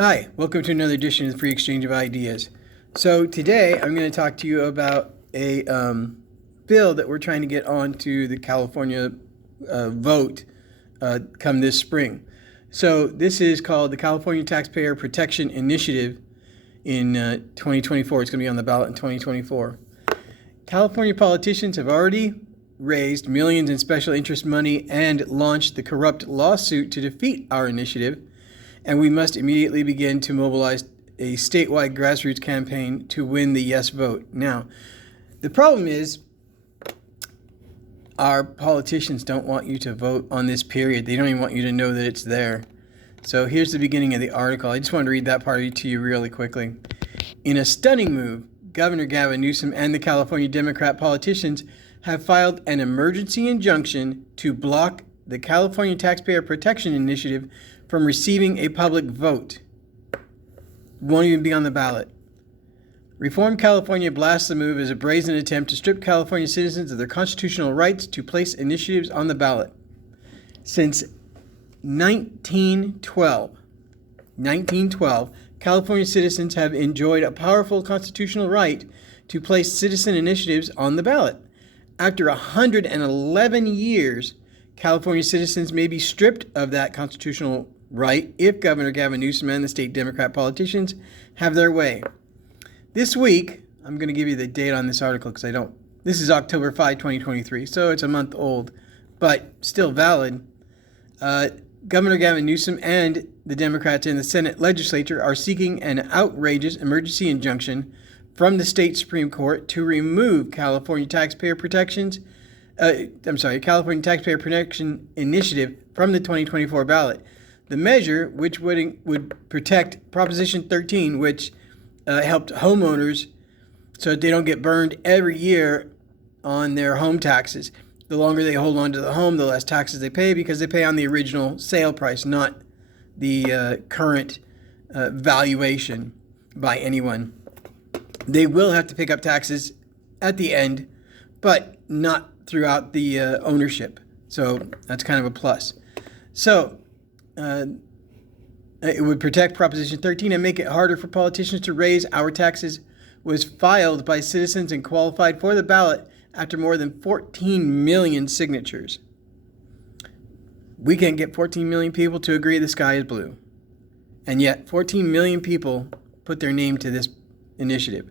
Hi, welcome to another edition of the Free Exchange of Ideas. So today I'm going to talk to you about a bill that we're trying to get onto the California vote come this spring. So this is called the California Taxpayer Protection Initiative in 2024. It's going to be on the ballot in 2024. California politicians have already raised millions in special interest money and launched the corrupt lawsuit to defeat our initiative. And we must immediately begin to mobilize a statewide grassroots campaign to win the yes vote. Now, the problem is our politicians don't want you to vote on this period. They don't even want you to know that it's there. So here's the beginning of the article. I just want to read that part to you really quickly. In a stunning move, Governor Gavin Newsom and the California Democrat politicians have filed an emergency injunction to block the California Taxpayer Protection Initiative from receiving a public vote. Won't even be on the ballot. Reform California blasts the move as a brazen attempt to strip California citizens of their constitutional rights to place initiatives on the ballot. Since 1912, California citizens have enjoyed a powerful constitutional right to place citizen initiatives on the ballot. After 111 years, California citizens may be stripped of that constitutional right if Governor Gavin Newsom and the state Democrat politicians have their way. This week, I'm going to give you the date on this article because this is October 5, 2023, so it's a month old, but still valid. Governor Gavin Newsom and the Democrats in the Senate legislature are seeking an outrageous emergency injunction from the state Supreme Court to remove California Taxpayer Protection Initiative from the 2024 ballot. The measure, which would protect Proposition 13, which helped homeowners so that they don't get burned every year on their home taxes. The longer they hold on to the home, the less taxes they pay because they pay on the original sale price, not the current valuation by anyone. They will have to pick up taxes at the end, but not throughout the ownership. So that's kind of a plus. So it would protect Proposition 13 and make it harder for politicians to raise our taxes. Was filed by citizens and qualified for the ballot after more than 14 million signatures. We can't get 14 million people to agree the sky is blue. And yet 14 million people put their name to this initiative.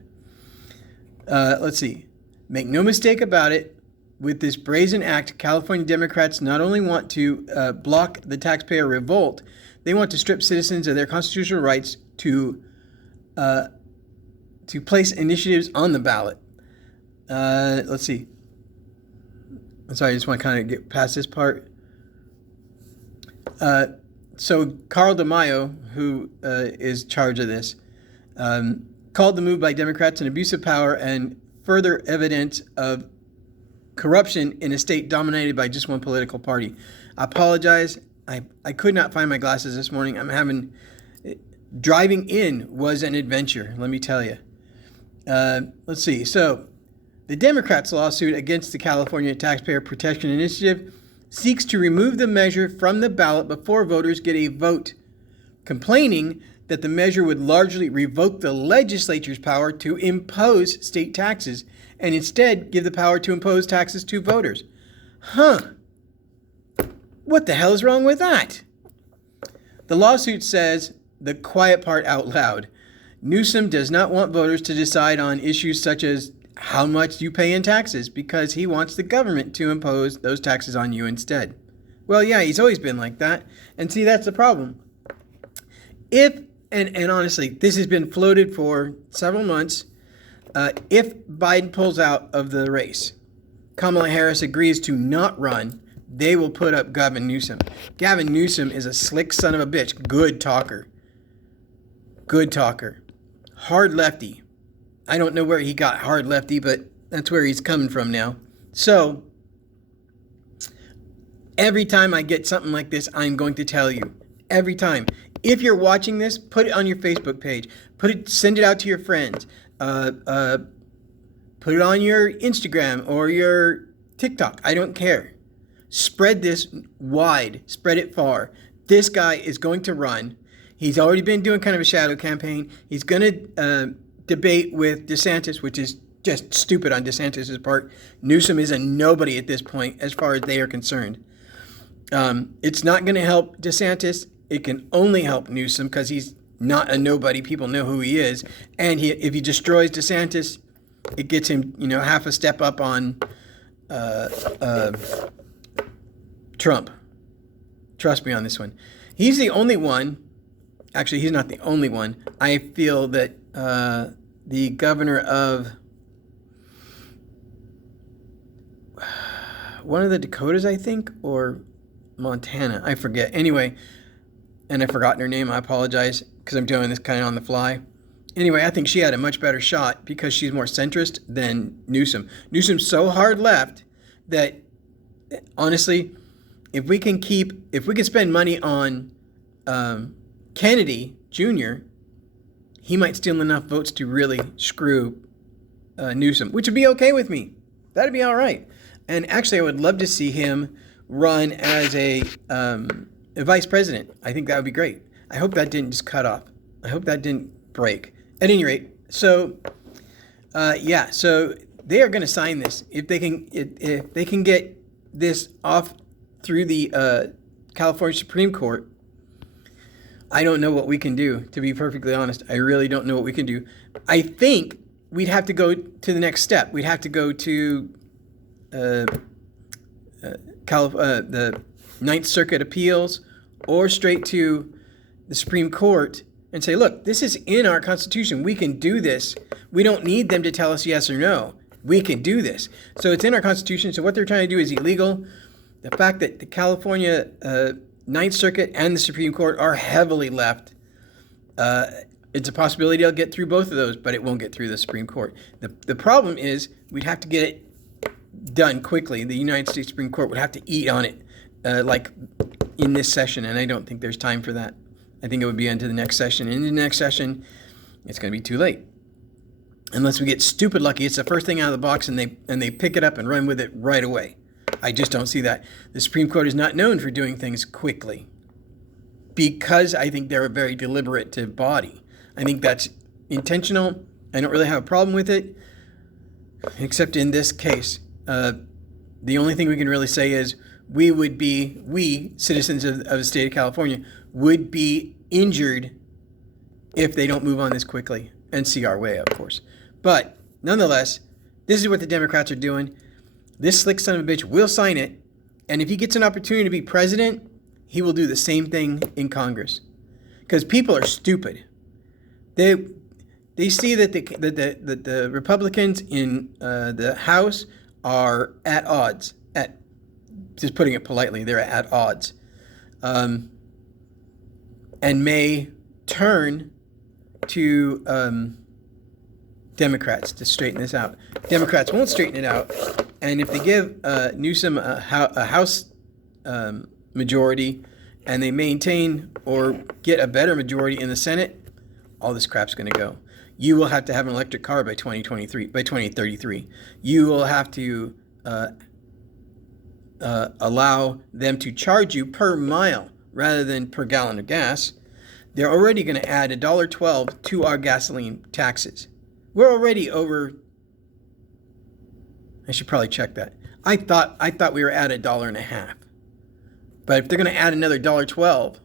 Let's see. Make no mistake about it. With this brazen act, California Democrats not only want to block the taxpayer revolt, they want to strip citizens of their constitutional rights to place initiatives on the ballot. Let's see. I'm sorry, I just want to kind of get past this part. So Carl DeMaio, who is in charge of this, called the move by Democrats an abuse of power and further evidence of corruption in a state dominated by just one political party. I apologize. I could not find my glasses this morning. Driving in was an adventure, let me tell you. Let's see. So the Democrats' lawsuit against the California Taxpayer Protection Initiative seeks to remove the measure from the ballot before voters get a vote, complaining that the measure would largely revoke the legislature's power to impose state taxes and instead give the power to impose taxes to voters. What the hell is wrong with that? The lawsuit says the quiet part out loud. Newsom does not want voters to decide on issues such as how much you pay in taxes because he wants the government to impose those taxes on you instead. Well, yeah, he's always been like that. And see, that's the problem. And honestly, this has been floated for several months. If Biden pulls out of the race, Kamala Harris agrees to not run, they will put up Gavin Newsom. Gavin Newsom is a slick son of a bitch. Good talker. Hard lefty. I don't know where he got hard lefty, but that's where he's coming from now. So every time I get something like this, I'm going to tell you. Every time. If you're watching this, put it on your Facebook page. Send it out to your friends. Put it on your Instagram or your TikTok. I don't care. Spread this wide. Spread it far. This guy is going to run. He's already been doing kind of a shadow campaign. He's going to debate with DeSantis, which is just stupid on DeSantis' part. Newsom is a nobody at this point as far as they are concerned. It's not going to help DeSantis. It can only help Newsom because he's not a nobody. People know who he is. And if he destroys DeSantis, it gets him, half a step up on Trump. Trust me on this one. He's the only one. Actually, he's not the only one. I feel that the governor of one of the Dakotas, I think, or Montana, I forget. Anyway, and I've forgotten her name. I apologize because I'm doing this kind of on the fly. Anyway, I think she had a much better shot because she's more centrist than Newsom. Newsom's so hard left that, honestly, if we can spend money on Kennedy Jr., he might steal enough votes to really screw Newsom, which would be okay with me. That'd be all right. And actually, I would love to see him run as a vice president. I think that would be great. I hope that didn't just cut off. I hope that didn't break. At any rate, so they are going to sign this if they can get this off through the California Supreme Court. I don't know what we can do, to be perfectly honest. I really don't know what we can do. I think we'd have to go to the next step. We'd have to go to the Ninth Circuit Appeals or straight to the Supreme Court and say, look, this is in our Constitution. We can do this. We don't need them to tell us yes or no. We can do this. So it's in our Constitution. So what they're trying to do is illegal. The fact that the California Ninth Circuit and the Supreme Court are heavily left, it's a possibility they'll get through both of those, but it won't get through the Supreme Court. The problem is we'd have to get it done quickly. The United States Supreme Court would have to eat on it like in this session, and I don't think there's time for that. I think it would be into the next session. And in the next session, it's going to be too late. Unless we get stupid lucky, it's the first thing out of the box, and they pick it up and run with it right away. I just don't see that. The Supreme Court is not known for doing things quickly because I think they're a very deliberative body. I think that's intentional. I don't really have a problem with it, except in this case. The only thing we can really say is we, citizens of the state of California, would be injured if they don't move on this quickly and see our way, of course. But nonetheless, this is what the Democrats are doing. This slick son of a bitch will sign it, and if he gets an opportunity to be president, he will do the same thing in Congress. Because people are stupid. They see that the Republicans in the House are at odds. Just putting it politely, they're at odds. And may turn to Democrats to straighten this out. Democrats won't straighten it out. And if they give Newsom a House majority and they maintain or get a better majority in the Senate, all this crap's going to go. You will have to have an electric car by 2033. You will have to allow them to charge you per mile rather than per gallon of gas. They're already going to add $1.12 to our gasoline taxes. We're already over. I should probably check that. I thought we were at $1.50. But if they're going to add another $1.12,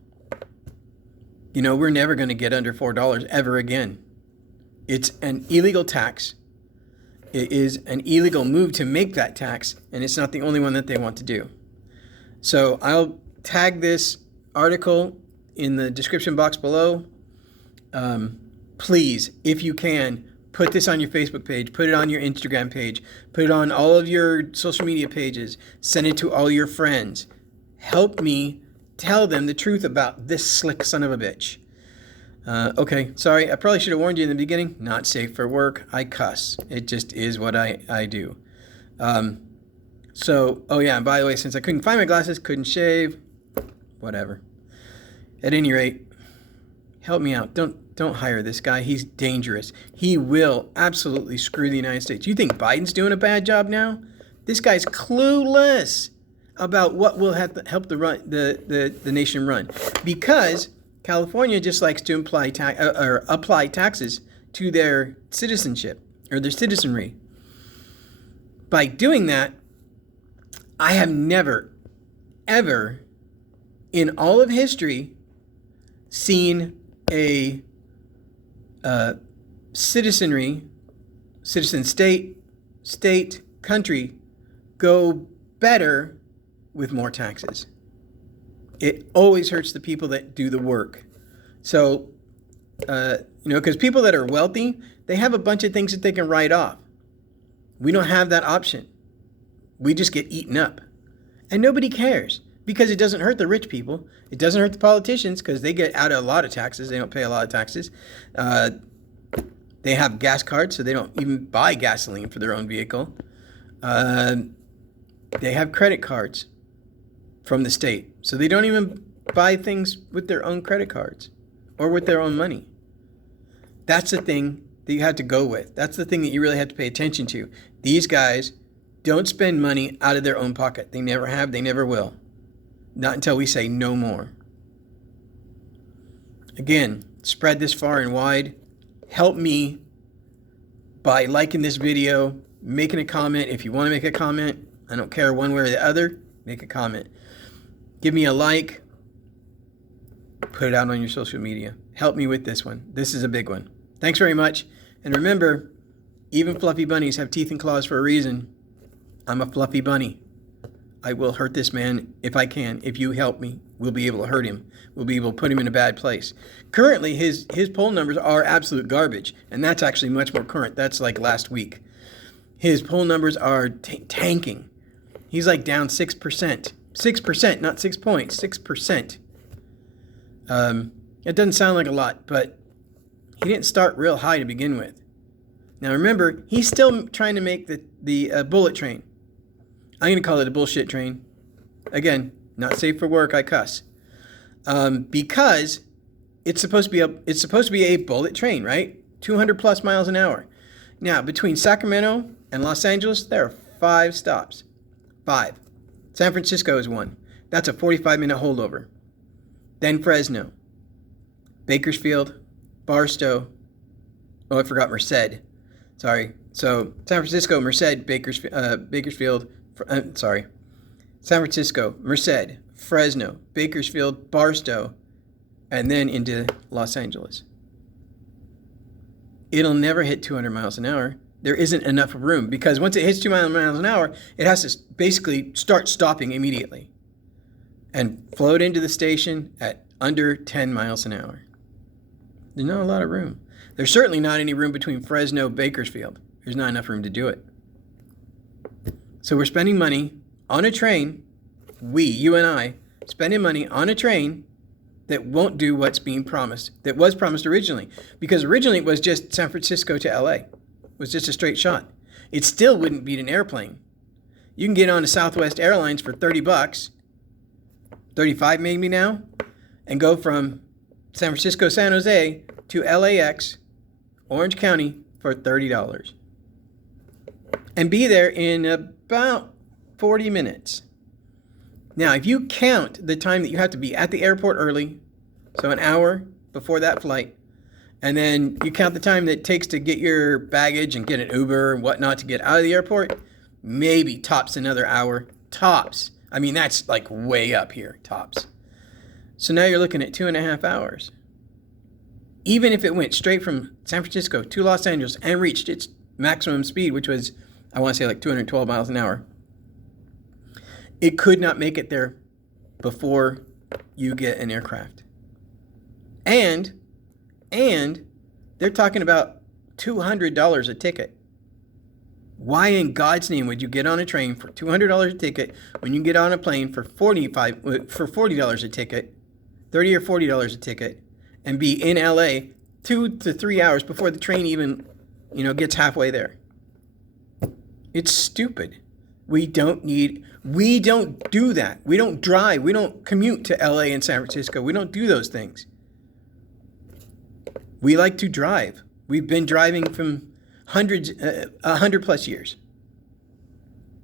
we're never going to get under $4 ever again. It's an illegal tax. It is an illegal move to make that tax, and it's not the only one that they want to do. So I'll tag this article in the description box below. Please, if you can, put this on your Facebook page, put it on your Instagram page, put it on all of your social media pages, send it to all your friends. Help me tell them the truth about this slick son of a bitch. Okay, sorry, I probably should have warned you in the beginning. Not safe for work. I cuss. It just is what I do. Oh yeah, and by the way, since I couldn't find my glasses, couldn't shave, whatever. At any rate, help me out. Don't hire this guy. He's dangerous. He will absolutely screw the United States. You think Biden's doing a bad job now? This guy's clueless about what will have to help the nation run. Because California just likes to apply taxes to their citizenship or their citizenry. By doing that, I have never, ever in all of history seen a citizen state, country go better with more taxes. It always hurts the people that do the work. So, because people that are wealthy, they have a bunch of things that they can write off. We don't have that option. We just get eaten up. And nobody cares because it doesn't hurt the rich people. It doesn't hurt the politicians because they get out of a lot of taxes. They don't pay a lot of taxes. They have gas cards, so they don't even buy gasoline for their own vehicle. They have credit cards from the state, so they don't even buy things with their own credit cards or with their own money. That's the thing that you have to go with. That's the thing that you really have to pay attention to. These guys don't spend money out of their own pocket. They never have, they never will. Not until we say no more. Again, spread this far and wide. Help me by liking this video, making a comment. If you want to make a comment, I don't care one way or the other, make a comment. Give me a like. Put it out on your social media. Help me with this one. This is a big one. Thanks very much. And remember, even fluffy bunnies have teeth and claws for a reason. I'm a fluffy bunny. I will hurt this man if I can. If you help me, we'll be able to hurt him. We'll be able to put him in a bad place. Currently, his poll numbers are absolute garbage. And that's actually much more current. That's like last week. His poll numbers are tanking. He's like down 6%. 6%, not 6 points, 6%. It doesn't sound like a lot, but he didn't start real high to begin with. Now remember, he's still trying to make the bullet train. I'm going to call it a bullshit train. Again, not safe for work, I cuss. Because it's supposed to be a bullet train, right? 200 plus miles an hour. Now, between Sacramento and Los Angeles, there are 5 stops. 5. San Francisco is 1. That's a 45-minute holdover. Then Fresno, Bakersfield, Barstow. Oh, I forgot Merced. Sorry. So San Francisco, Merced, Bakersfield. San Francisco, Merced, Fresno, Bakersfield, Barstow, and then into Los Angeles. It'll never hit 200 miles an hour. There isn't enough room because once it hits 200 miles an hour, it has to basically start stopping immediately and float into the station at under 10 miles an hour. There's not a lot of room. There's certainly not any room between Fresno and Bakersfield. There's not enough room to do it. So we're spending money on a train, you and I, spending money on a train that won't do what's being promised, that was promised originally. Because originally it was just San Francisco to LA. It was just a straight shot. It still wouldn't beat an airplane. You can get on to Southwest Airlines for $30, 35 maybe now, and go from San Francisco, San Jose to LAX, Orange County for $30. And be there in about 40 minutes. Now, if you count the time that you have to be at the airport early, so an hour before that flight, and then you count the time that it takes to get your baggage and get an Uber and whatnot to get out of the airport, maybe tops another hour. Tops. I mean, that's like way up here, tops. So now you're looking at 2.5 hours. Even if it went straight from San Francisco to Los Angeles and reached its maximum speed, which was, I want to say like 212 miles an hour, it could not make it there before you get an aircraft. And they're talking about $200 a ticket. Why in God's name would you get on a train for $200 a ticket when you can get on a plane for $40 a ticket, $30 or $40 a ticket, and be in LA 2 to 3 hours before the train even, gets halfway there? It's stupid. We don't do that. We don't drive. We don't commute to LA and San Francisco. We don't do those things. We like to drive. We've been driving from 100 plus years.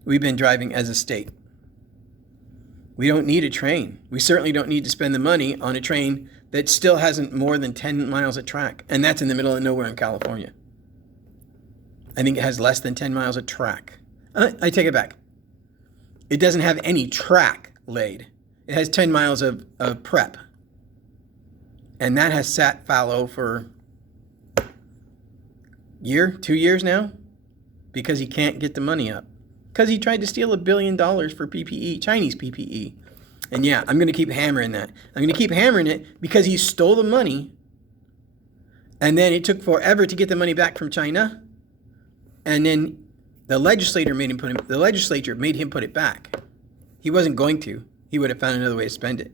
We've been driving as a state. We don't need a train. We certainly don't need to spend the money on a train that still hasn't more than 10 miles of track, and that's in the middle of nowhere in California. I think it has less than 10 miles of track. I take it back. It doesn't have any track laid. It has 10 miles of prep. And that has sat fallow for a year, 2 years now, because he can't get the money up. Because he tried to steal $1 billion for PPE, Chinese PPE. And yeah, I'm going to keep hammering that. I'm going to keep hammering it because he stole the money, and then it took forever to get the money back from China, and then the legislature made him put it back. He wasn't going to. He would have found another way to spend it.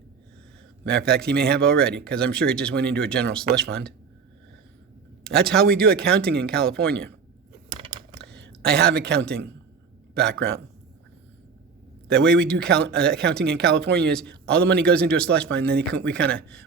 Matter of fact, he may have already, because I'm sure it just went into a general slush fund. That's how we do accounting in California. I have accounting background. The way we do accounting in California is all the money goes into a slush fund, and then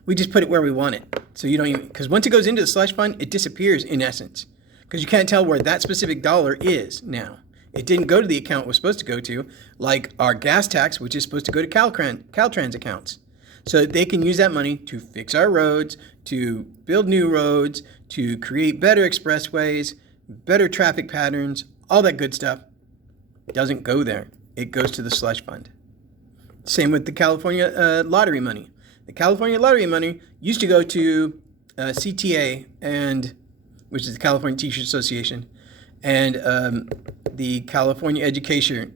we just put it where we want it. So you don't even, because once it goes into the slush fund, it disappears in essence, because you can't tell where that specific dollar is now. It didn't go to the account it was supposed to go to, like our gas tax, which is supposed to go to Caltrans accounts. So that they can use that money to fix our roads, to build new roads, to create better expressways, better traffic patterns, all that good stuff. Doesn't go there. It goes to the slush fund. Same with the California lottery money. The California lottery money used to go to CTA, which is the California Teachers Association, and the California Education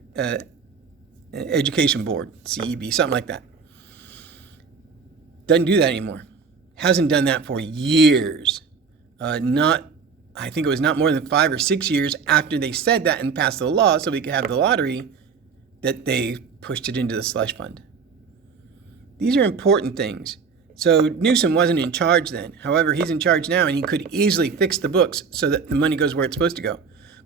Board, CEB, something like that. Doesn't do that anymore. Hasn't done that for years. I think it was not more than 5 or 6 years after they said that and passed the law so we could have the lottery, that they pushed it into the slush fund. These are important things. So Newsom wasn't in charge then. However, he's in charge now, and he could easily fix the books so that the money goes where it's supposed to go.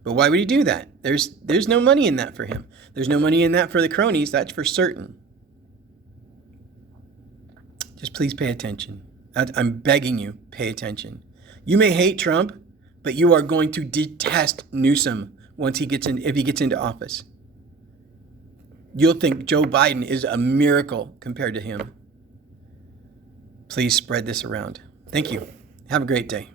But why would he do that? There's no money in that for him. There's no money in that for the cronies, that's for certain. Just please pay attention. I'm begging you, pay attention. You may hate Trump, but you are going to detest Newsom if he gets into office. You'll think Joe Biden is a miracle compared to him. Please spread this around. Thank you. Have a great day.